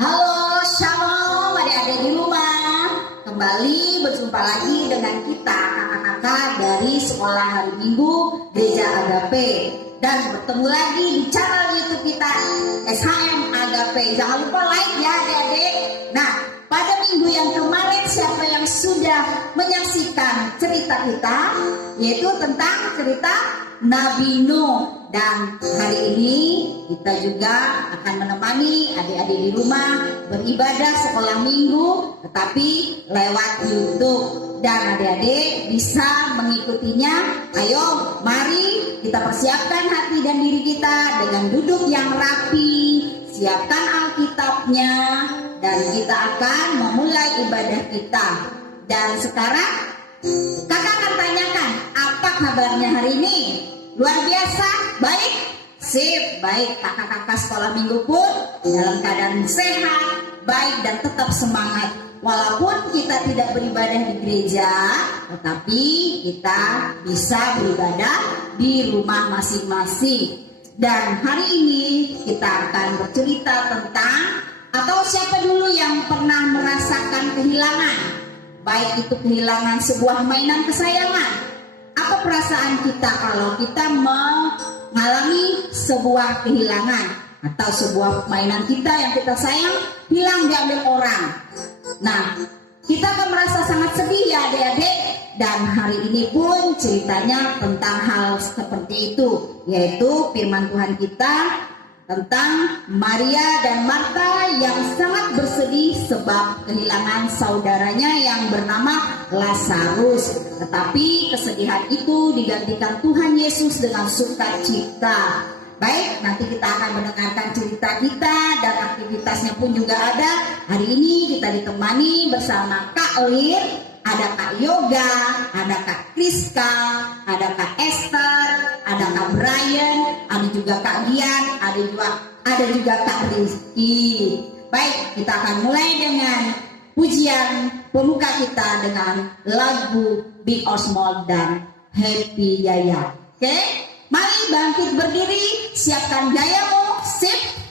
Halo, shalom adik-adik di rumah. Kembali berjumpa lagi dengan kita kakak-kakak dari Sekolah Hari Minggu Gereja Agape. Dan bertemu lagi di channel YouTube kita SHM Agape. Jangan lupa like ya adik-adik. Nah, pada minggu yang kemarin siapa yang sudah menyaksikan cerita kita, yaitu tentang cerita Nabi Nuh. Dan hari ini kita juga akan menemani adik-adik di rumah beribadah sekolah minggu, tetapi lewat YouTube. Dan adik-adik bisa mengikutinya. Ayo, mari kita persiapkan hati dan diri kita dengan duduk yang rapi. Siapkan Alkitabnya dan kita akan memulai ibadah kita. Dan sekarang kakak akan tanyakan, apa kabarnya hari ini? Luar biasa, baik? Sip, baik. Kakak-kakak sekolah minggu pun dalam keadaan sehat, baik dan tetap semangat. Walaupun kita tidak beribadah di gereja, tetapi kita bisa beribadah di rumah masing-masing. Dan hari ini kita akan bercerita tentang, atau siapa dulu yang pernah merasakan kehilangan? Baik itu kehilangan sebuah mainan kesayangan. Apa perasaan kita kalau kita mengalami sebuah kehilangan atau sebuah mainan kita yang kita sayang hilang diambil orang? Nah, kita akan merasa sangat sedih ya adik-adik. Dan hari ini pun ceritanya tentang hal seperti itu, yaitu firman Tuhan kita tentang Maria dan Marta yang sangat bersedih sebab kehilangan saudaranya yang bernama Lazarus. Tetapi kesedihan itu digantikan Tuhan Yesus dengan sukacita. Baik, nanti kita akan mendengarkan cerita kita dan aktivitasnya pun juga ada. Hari ini kita ditemani bersama Kak Lir, ada Kak Yoga, ada Kak Kriska, ada Kak Esther, ada Kak Brian, ada juga Kak Dian, ada juga Kak Rizky. Baik, kita akan mulai dengan pujian pembuka kita dengan lagu Big or Small dan Happy Yaya. Oke, mari bangkit berdiri, siapkan gayamu, sip.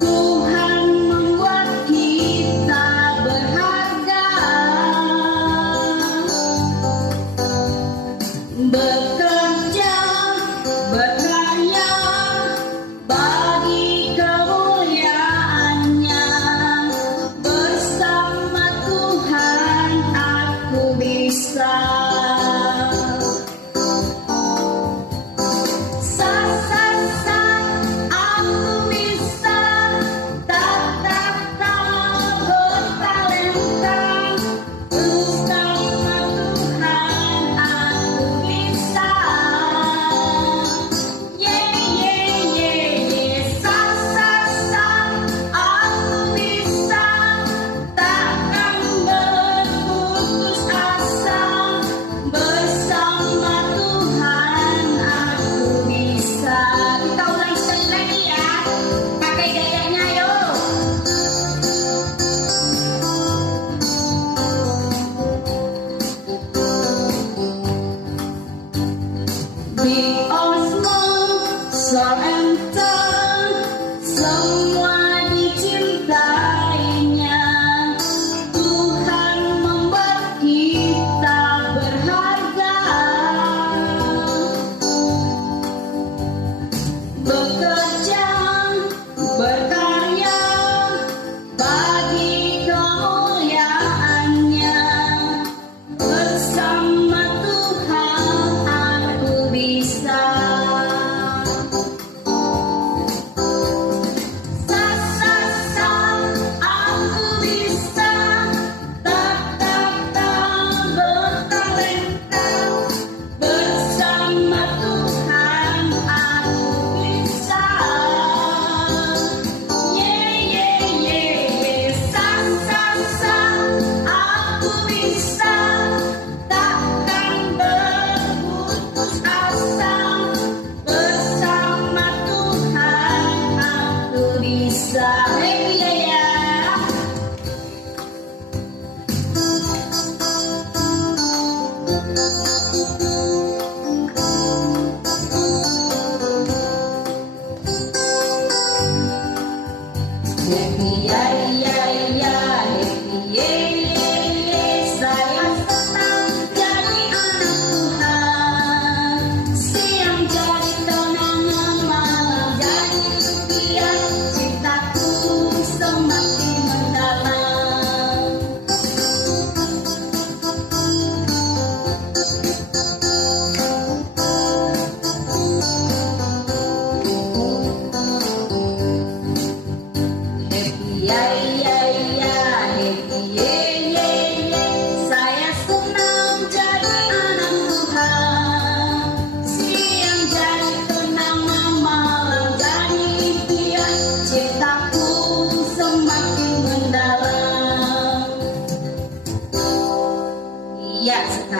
Tuhan membuat kita berharga.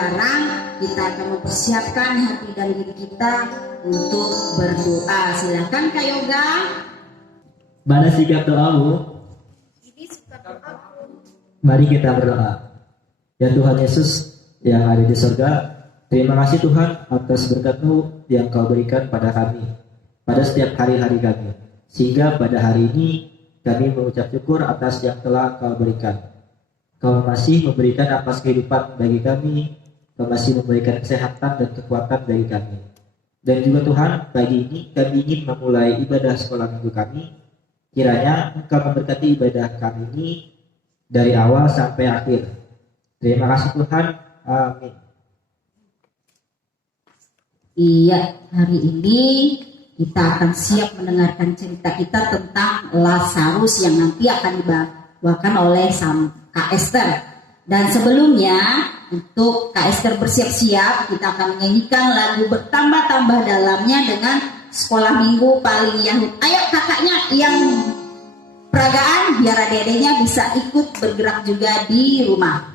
sekarang kita akan mempersiapkan hati dan diri kita untuk berdoa. Silakan Kak Yoga. Mana sikap doamu? Ini sikap doaku. Mari kita berdoa. Ya Tuhan Yesus yang ada di surga, terima kasih Tuhan atas berkat-Mu yang Kau berikan pada kami, pada setiap hari-hari kami. Sehingga pada hari ini kami mengucap syukur atas yang telah Kau berikan. Kau masih memberikan nafas kehidupan bagi kami, Kau masih memberikan kesehatan dan kekuatan bagi kami. Dan juga Tuhan, pagi ini kami ingin memulai ibadah sekolah minggu kami. Kiranya Engkau memberkati ibadah kami ini dari awal sampai akhir. Terima kasih Tuhan. Amin. Iya, hari ini kita akan siap mendengarkan cerita kita tentang Lazarus yang nanti akan dibawakan oleh Kak Esther. Dan sebelumnya, untuk Kak Esther bersiap-siap, kita akan menyanyikan lagu Bertambah-tambah Dalamnya dengan Sekolah Minggu Paling Yahud. Ayo kakaknya yang peragaan, biar adek-adeknya bisa ikut bergerak juga di rumah.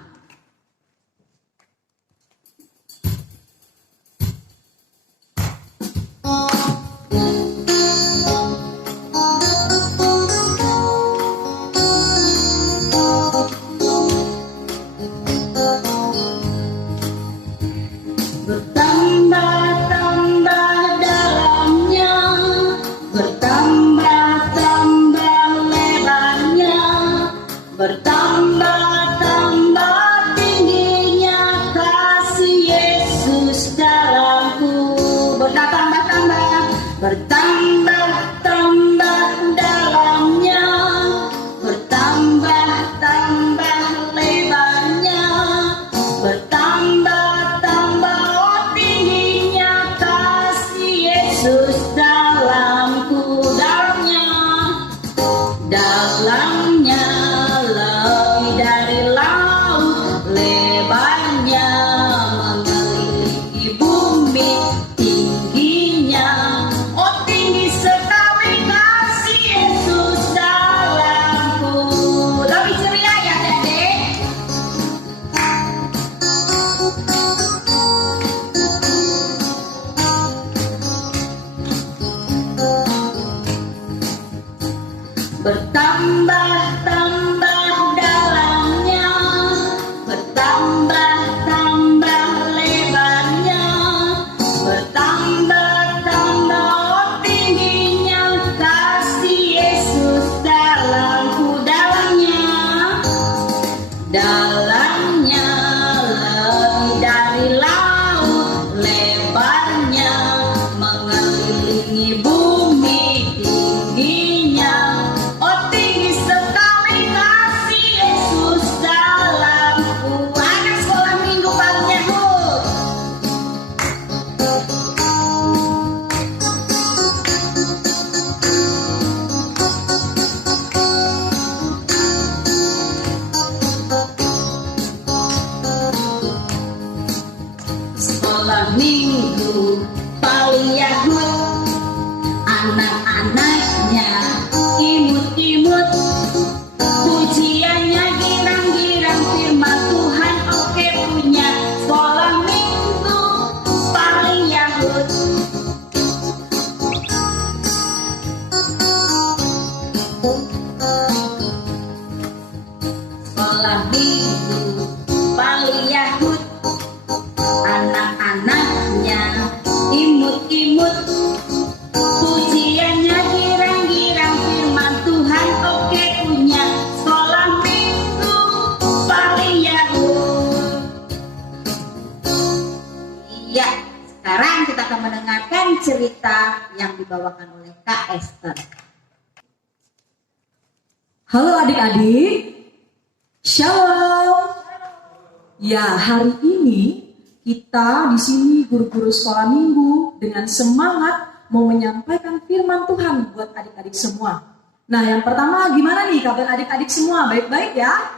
Cerita yang dibawakan oleh Kak Esther. Halo adik-adik, Shalom. Ya, hari ini kita di sini guru-guru sekolah minggu dengan semangat mau menyampaikan firman Tuhan buat adik-adik semua. Nah, yang pertama gimana nih kabar adik-adik semua? Baik-baik ya?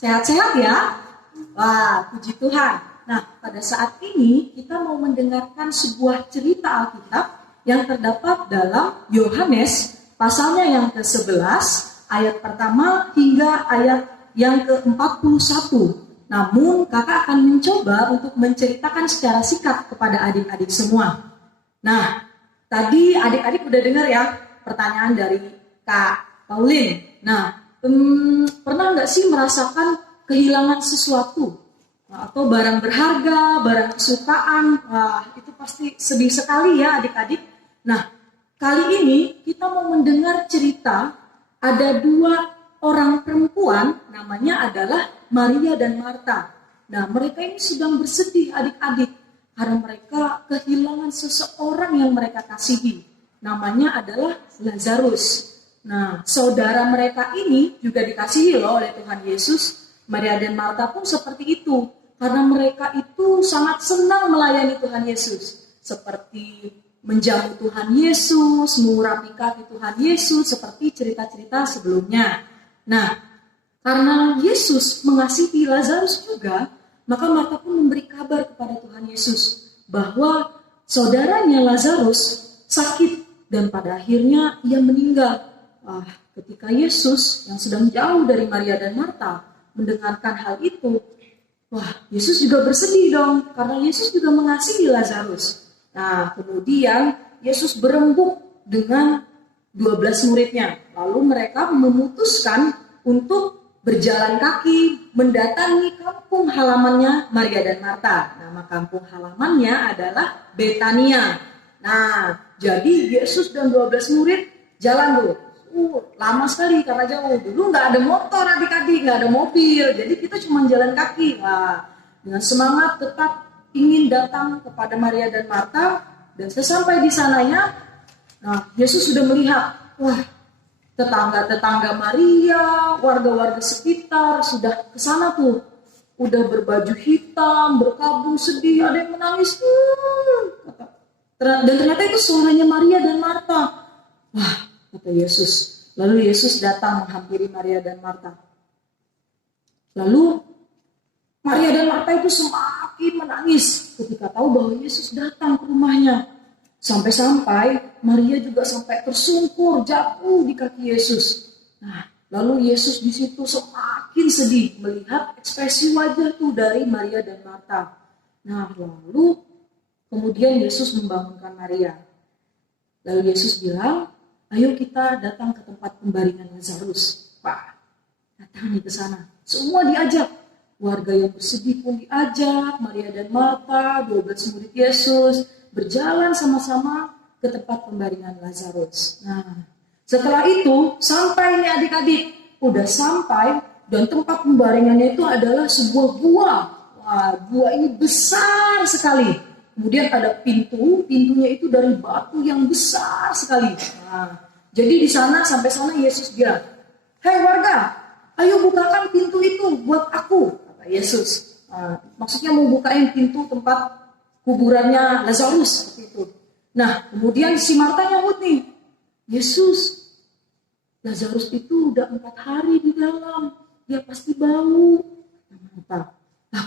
Sehat-sehat ya? Wah, puji Tuhan. Nah, pada saat ini kita mau mendengarkan sebuah cerita Alkitab yang terdapat dalam Yohanes pasalnya yang ke-11 ayat pertama hingga ayat yang ke-41. Namun kakak akan mencoba untuk menceritakan secara singkat kepada adik-adik semua. Nah, tadi adik-adik udah dengar ya pertanyaan dari Kak Pauline. Nah, pernah nggak sih merasakan kehilangan sesuatu? Atau barang berharga, barang kesukaan? Wah, itu pasti sedih sekali ya adik-adik. Nah, kali ini kita mau mendengar cerita ada 2 orang perempuan, namanya adalah Maria dan Marta. Nah, mereka ini sedang bersedih adik-adik karena mereka kehilangan seseorang yang mereka kasihi. Namanya adalah Lazarus. Nah, saudara mereka ini juga dikasihi loh oleh Tuhan Yesus. Maria dan Marta pun seperti itu. Karena mereka itu sangat senang melayani Tuhan Yesus. Seperti menjamu Tuhan Yesus, mengurapi kaki Tuhan Yesus, seperti cerita-cerita sebelumnya. Nah, karena Yesus mengasihi Lazarus juga, maka Marta pun memberi kabar kepada Tuhan Yesus bahwa saudaranya Lazarus sakit dan pada akhirnya ia meninggal. Ketika Yesus yang sedang jauh dari Maria dan Marta mendengarkan hal itu, Yesus juga bersedih dong karena Yesus juga mengasihi Lazarus. Nah, kemudian Yesus berembuk dengan 12 muridnya. Lalu mereka memutuskan untuk berjalan kaki mendatangi kampung halamannya Maria dan Marta. Nama kampung halamannya adalah Betania. Nah, jadi Yesus dan 12 murid jalan dulu. Lama sekali karena jauh. Dulu nggak ada motor adik-adik, nggak ada mobil. Jadi kita cuma jalan kaki. Dengan semangat tetap ingin datang kepada Maria dan Marta. Dan sesampai di sananya, Yesus sudah melihat, tetangga-tetangga Maria, warga-warga sekitar sudah ke sana tuh. Udah berbaju hitam, berkabung sedih, ada yang menangis. Dan ternyata itu suaranya Maria dan Marta. Kata Yesus. Lalu Yesus datang menghampiri Maria dan Marta. Lalu Maria dan Marta itu semakin menangis ketika tahu bahwa Yesus datang ke rumahnya. Sampai-sampai Maria juga sampai tersungkur jatuh di kaki Yesus. Lalu Yesus di situ semakin sedih melihat ekspresi wajah tuh dari Maria dan Marta. Lalu kemudian Yesus membangunkan Maria. Lalu Yesus bilang, ayo kita datang ke tempat pembaringan Lazarus. Datang nih ke sana. Semua diajak. Warga yang bersedih pun diajak. Maria dan Marta, 12 murid Yesus, berjalan sama-sama ke tempat pembaringan Lazarus. Setelah itu, sampai nih adik-adik. Udah sampai, dan tempat pembaringannya itu adalah sebuah gua. Gua ini besar sekali. Kemudian ada pintunya itu dari batu yang besar sekali. Jadi di sana, sampai sana Yesus bilang, "Hei warga, ayo bukakan pintu itu buat aku," kata Yesus. Maksudnya mau bukain pintu tempat kuburannya Lazarus seperti itu. Kemudian si Marta nyambut nih, "Yesus, Lazarus itu udah 4 hari di dalam, dia pasti bau."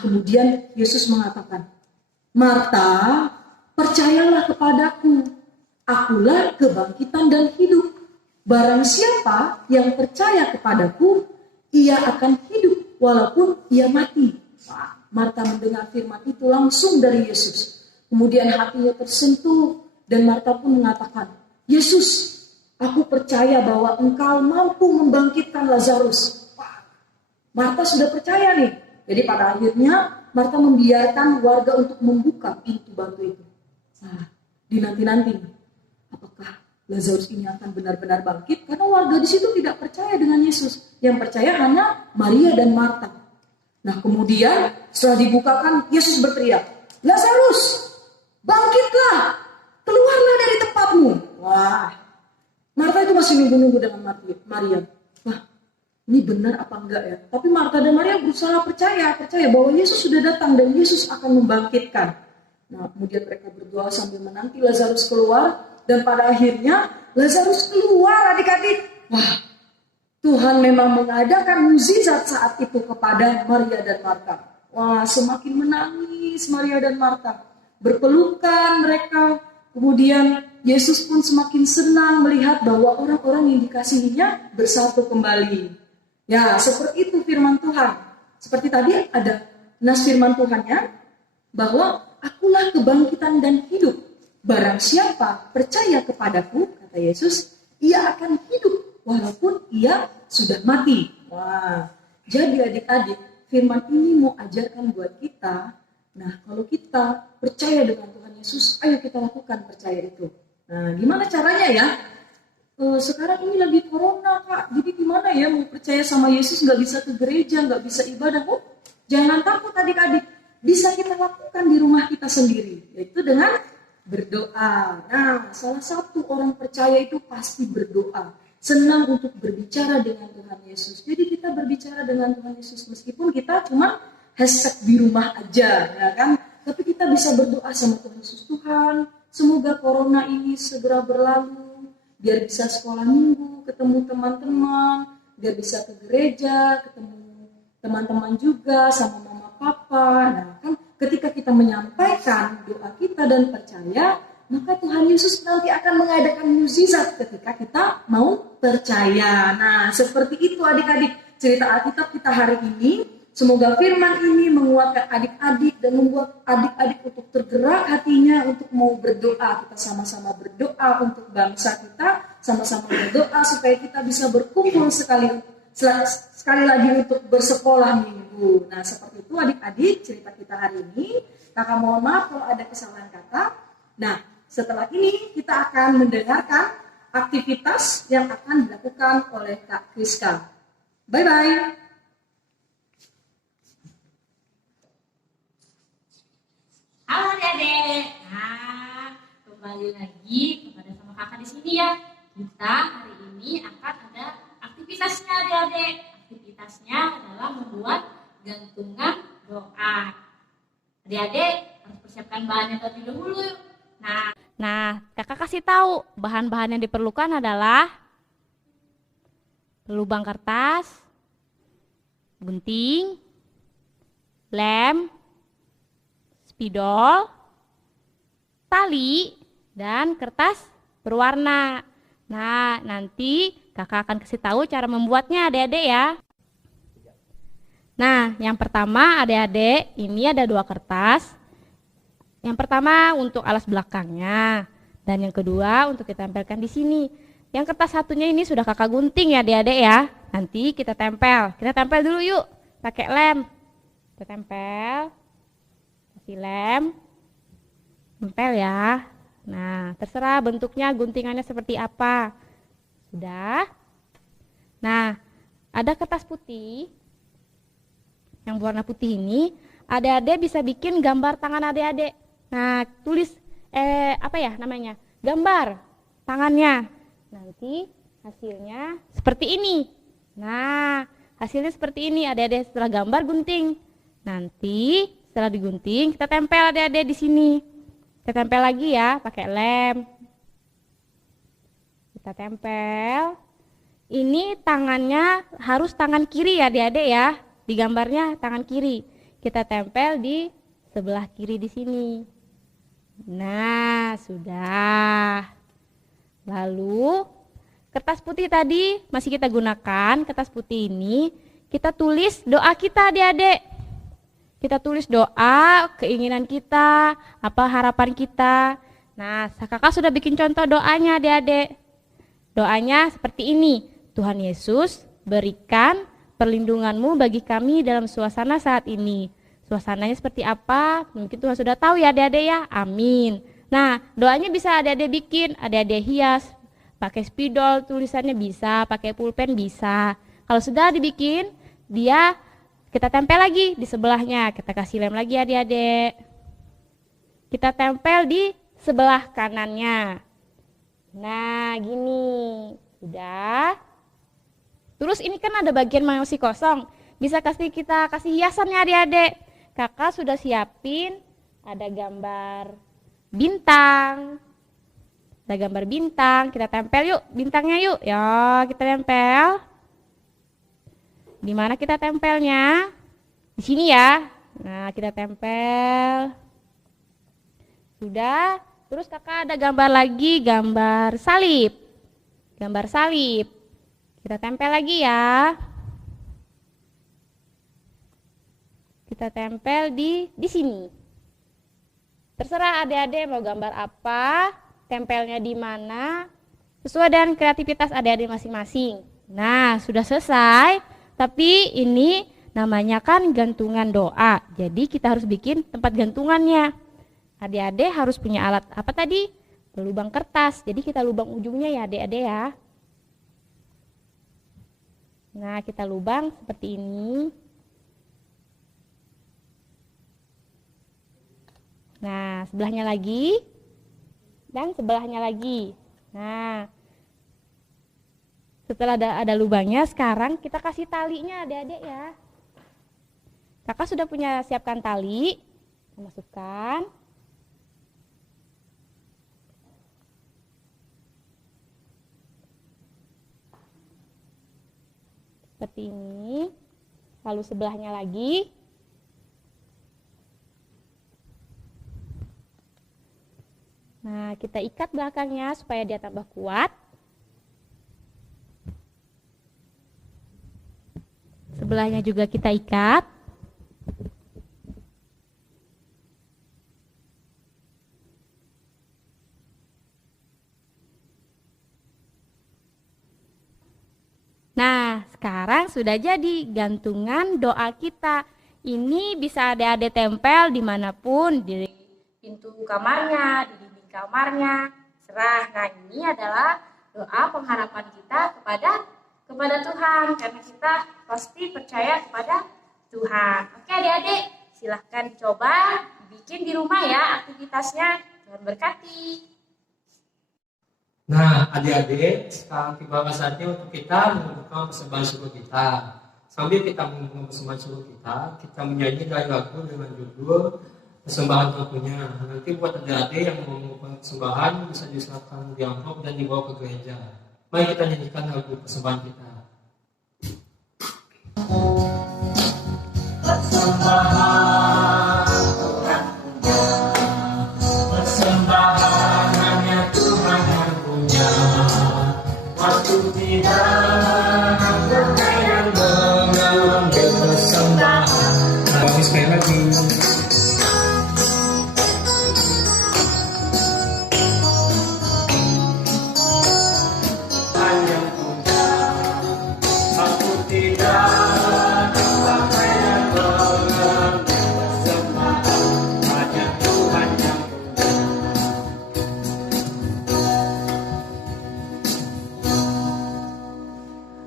Kemudian Yesus mengatakan, "Marta, percayalah kepadaku, akulah kebangkitan dan hidup. Barang siapa yang percaya kepadaku, ia akan hidup walaupun ia mati." Marta mendengar firman itu langsung dari Yesus. Kemudian hatinya tersentuh dan Marta pun mengatakan, "Yesus, aku percaya bahwa Engkau mampu membangkitkan Lazarus." Marta sudah percaya nih. Jadi pada akhirnya Marta membiarkan warga untuk membuka pintu batu itu. Dinanti-nanti, apakah Lazarus ini akan benar-benar bangkit? Karena warga di situ tidak percaya dengan Yesus. Yang percaya hanya Maria dan Marta. Kemudian setelah dibukakan, Yesus berteriak, "Lazarus, bangkitlah, keluarlah dari tempatmu." Marta itu masih nunggu-nunggu dengan Maria. Ini benar apa enggak ya? Tapi Marta dan Maria berusaha percaya bahwa Yesus sudah datang dan Yesus akan membangkitkan. Kemudian mereka berdoa sambil menanti Lazarus keluar. Dan pada akhirnya Lazarus keluar adik-adik. Tuhan memang mengadakan mukjizat saat itu kepada Maria dan Marta. Semakin menangis Maria dan Marta. Berpelukan mereka. Kemudian Yesus pun semakin senang melihat bahwa orang-orang yang dikasihinya bersatu kembali. Seperti itu firman Tuhan. Seperti tadi ada Nah, firman Tuhannya bahwa akulah kebangkitan dan hidup. Barang siapa percaya kepadaku, kata Yesus, ia akan hidup walaupun ia sudah mati. Wah, jadi adik-adik, firman ini mau ajarkan buat kita. Nah, kalau kita percaya dengan Tuhan Yesus, ayo kita lakukan percaya itu. Nah, gimana caranya ya? Sekarang ini lagi corona, Kak. Jadi gimana ya mau percaya sama Yesus, nggak bisa ke gereja, nggak bisa ibadah? Oh, jangan takut adik-adik. Bisa kita lakukan di rumah kita sendiri, yaitu dengan berdoa. Nah, salah satu orang percaya itu pasti berdoa. Senang untuk berbicara dengan Tuhan Yesus. Jadi kita berbicara dengan Tuhan Yesus meskipun kita cuma hashtag di rumah aja, ya kan? Tapi kita bisa berdoa sama Tuhan Yesus. Tuhan, semoga corona ini segera berlalu. Biar bisa sekolah minggu, ketemu teman-teman, biar bisa ke gereja, ketemu teman-teman juga, sama mama papa. Nah kan ketika kita menyampaikan doa kita dan percaya, maka Tuhan Yesus nanti akan mengadakan mukjizat ketika kita mau percaya. Nah seperti itu adik-adik cerita Alkitab kita hari ini. Semoga firman ini menguatkan adik-adik dan membuat adik-adik untuk tergerak hatinya untuk mau berdoa. Kita sama-sama berdoa untuk bangsa kita, sama-sama berdoa supaya kita bisa berkumpul sekali lagi untuk bersekolah minggu. Nah seperti itu adik-adik cerita kita hari ini. Kakak mohon maaf kalau ada kesalahan kata. Nah setelah ini kita akan mendengarkan aktivitas yang akan dilakukan oleh Kak Kriska. Bye-bye. Halo adik-adik. Nah, kembali lagi kepada sama kakak di sini ya. Kita hari ini akan ada aktivitasnya adik-adik. Aktivitasnya adalah membuat gantungan doa. Adik-adik harus persiapkan bahannya terlebih dahulu. Nah, kakak kasih tahu bahan-bahan yang diperlukan adalah lubang kertas, gunting, lem, spidol, tali, dan kertas berwarna. Nah, nanti kakak akan kasih tahu cara membuatnya adik-adik ya. Nah, yang pertama adik-adik, ini ada 2 kertas. Yang pertama untuk alas belakangnya, dan yang kedua untuk kita tempelkan di sini. Yang kertas satunya ini sudah kakak gunting ya adik-adik ya. Nanti kita tempel. Kita tempel dulu yuk, pakai lem. Kita tempel. Kasih lem, tempel ya. Nah, terserah bentuknya, guntingannya seperti apa. Sudah. Nah, ada kertas putih yang warna putih ini. Adik-adik bisa bikin gambar tangan adik-adik. Nah, tulis apa ya namanya? Gambar tangannya. Nanti hasilnya seperti ini. Nah, hasilnya seperti ini. Adik-adik setelah gambar gunting. Nanti setelah digunting, kita tempel adik-adik di sini. Kita tempel lagi ya, pakai lem. Kita tempel. Ini tangannya harus tangan kiri ya adik-adik ya. Di gambarnya tangan kiri. Kita tempel di sebelah kiri di sini. Nah, sudah. Lalu, kertas putih tadi masih kita gunakan. Kertas putih ini kita tulis doa kita adik-adik. Kita tulis doa, keinginan kita, apa harapan kita. Nah, kakak sudah bikin contoh doanya adik-adik. Doanya seperti ini. Tuhan Yesus, berikan perlindungan-Mu bagi kami dalam suasana saat ini. Suasananya seperti apa? Mungkin Tuhan sudah tahu ya adik-adik ya. Amin. Nah, doanya bisa adik-adik bikin, adik-adik hias. Pakai spidol tulisannya bisa, pakai pulpen bisa. Kalau sudah dibikin, kita tempel lagi di sebelahnya. Kita kasih lem lagi adik-adik. Kita tempel di sebelah kanannya. Nah, gini. Udah. Terus ini kan ada bagian masih kosong. Bisa kita kasih hiasannya adik-adik. Kakak sudah siapin ada gambar bintang. Ada gambar bintang. Kita tempel yuk bintangnya yuk. Ya, kita tempel. Di mana kita tempelnya? Di sini ya. Nah, kita tempel. Sudah. Terus kakak ada gambar lagi, gambar salib. Gambar salib. Kita tempel lagi ya. kita tempel di sini. Terserah adik-adik mau gambar apa, tempelnya di mana, sesuai dengan kreativitas adik-adik masing-masing. Nah, sudah selesai, tapi ini namanya kan gantungan doa. Jadi kita harus bikin tempat gantungannya. Adik-adik harus punya alat apa tadi? Lubang kertas. Jadi kita lubang ujungnya ya adik-adik ya. Nah, kita lubang seperti ini. Nah, sebelahnya lagi. Dan sebelahnya lagi. Nah, setelah ada lubangnya, sekarang kita kasih talinya adik-adik ya. Kakak sudah punya siapkan tali. Masukkan. Seperti ini. Lalu sebelahnya lagi. Nah, kita ikat belakangnya supaya dia tambah kuat. Sebelahnya juga kita ikat. Nah, sekarang sudah jadi gantungan doa kita. Ini bisa adik-adik tempel dimanapun, di pintu kamarnya, di dinding kamarnya, serah. Nah, ini adalah doa pengharapan kita kepada Tuhan, karena kita pasti percaya kepada Tuhan. Oke adik-adik, silahkan coba bikin di rumah ya aktivitasnya. Tuhan berkati. Nah, adik-adik, sekarang tiba saatnya untuk kita mengumpulkan persembahan syukur kita. Sambil kita mengumpulkan persembahan syukur kita menyanyi dari lagu dengan judul persembahan tentunya. Nanti buat adik-adik yang mau mengumpulkan persembahan bisa diserahkan di amplop dan dibawa ke gereja. Mari kita nyanyikan lagu persembahan kita. Persembahan orang punya, persembahan hanya Tuhan yang punya. Waktu tidak ada yang mengambil persembahan. Bagus sekali lagi.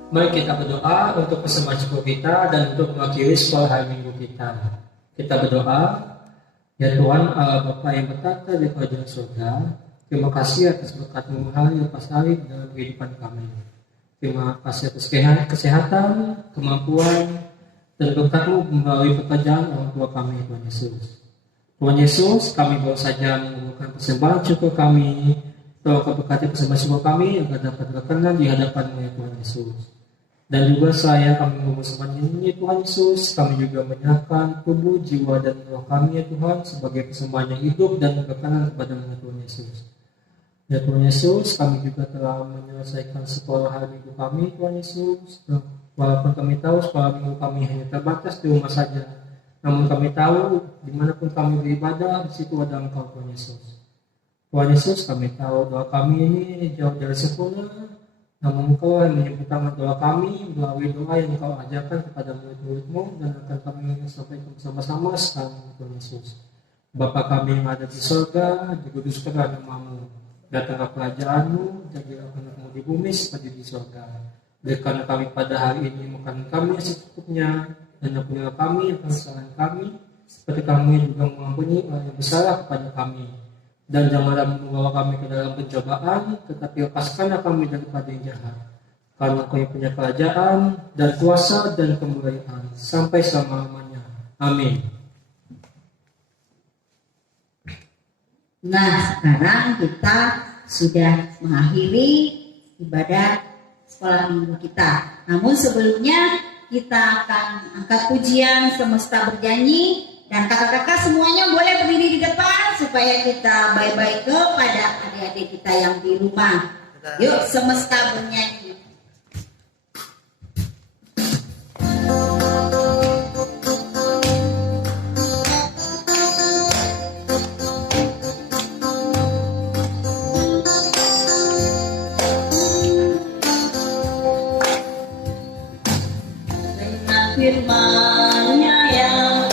Mari kita berdoa untuk persembahan syukur kita dan untuk mengakhiri sekolah hari minggu kita. Kita berdoa, ya Tuhan Allah Bapa yang bertata di kerajaan surga, terima kasih atas berkat-Mu yang lepas hari dalam kehidupan kami. Terima kasih atas kesehatan, kemampuan, dan berkat-Mu melalui pekerjaan orang tua kami, Tuhan Yesus. Tuhan Yesus, kami baru saja mengumpulkan persembahan syukur kami. Tolong Kau berkati persembahan syukur kami agar dapat berkenan di hadapan-Mu ya Tuhan Yesus. Dan juga saya kami mengumpulkan ini Tuhan Yesus, kami juga menyerahkan tubuh, jiwa, dan roh kami ya Tuhan sebagai persembahan yang hidup dan berkenan kepada-Mu ya Tuhan Yesus. Ya Tuhan Yesus, kami juga telah menyelesaikan sekolah hari minggu kami Tuhan Yesus. Walaupun kami tahu sekolah minggu kami hanya terbatas di rumah saja, namun kami tahu dimanapun kami beribadah, di situ ada Engkau Tuhan Yesus. Tuhan Yesus, kami tahu doa kami ini jauh dari sempurna, namun Engkau yang menyebutkan doa kami melalui doa yang Engkau ajarkan kepada murid-murid-Mu dan akan kami sampaikan bersama-sama sekarang Tuhan Yesus. Bapa kami yang ada di surga, dikuduskanlah nama-Mu, datanglah kerajaan-Mu, jadilah kehendak-Mu di bumi seperti di surga. Berikanlah kami pada hari ini makan kami secukupnya, dan ampunilah kami akan kesalahan kami, seperti kami juga mengampuni orang yang bersalah kepada kami. Dan janganlah membawa kami ke dalam pencobaan, tetapi lepaskanlah kami daripada yang jahat. Karena Kau yang punya kerajaan dan kuasa dan kemuliaan sampai selama-lamanya. Amin. Nah, sekarang kita sudah mengakhiri ibadah sekolah minggu kita. Namun sebelumnya kita akan angkat pujian Semesta Bernyanyi, dan kakak-kakak semuanya boleh berdiri di depan supaya kita bye-bye kepada adik-adik kita yang di rumah. Yuk, Semesta Bernyanyi. firman-Nya yang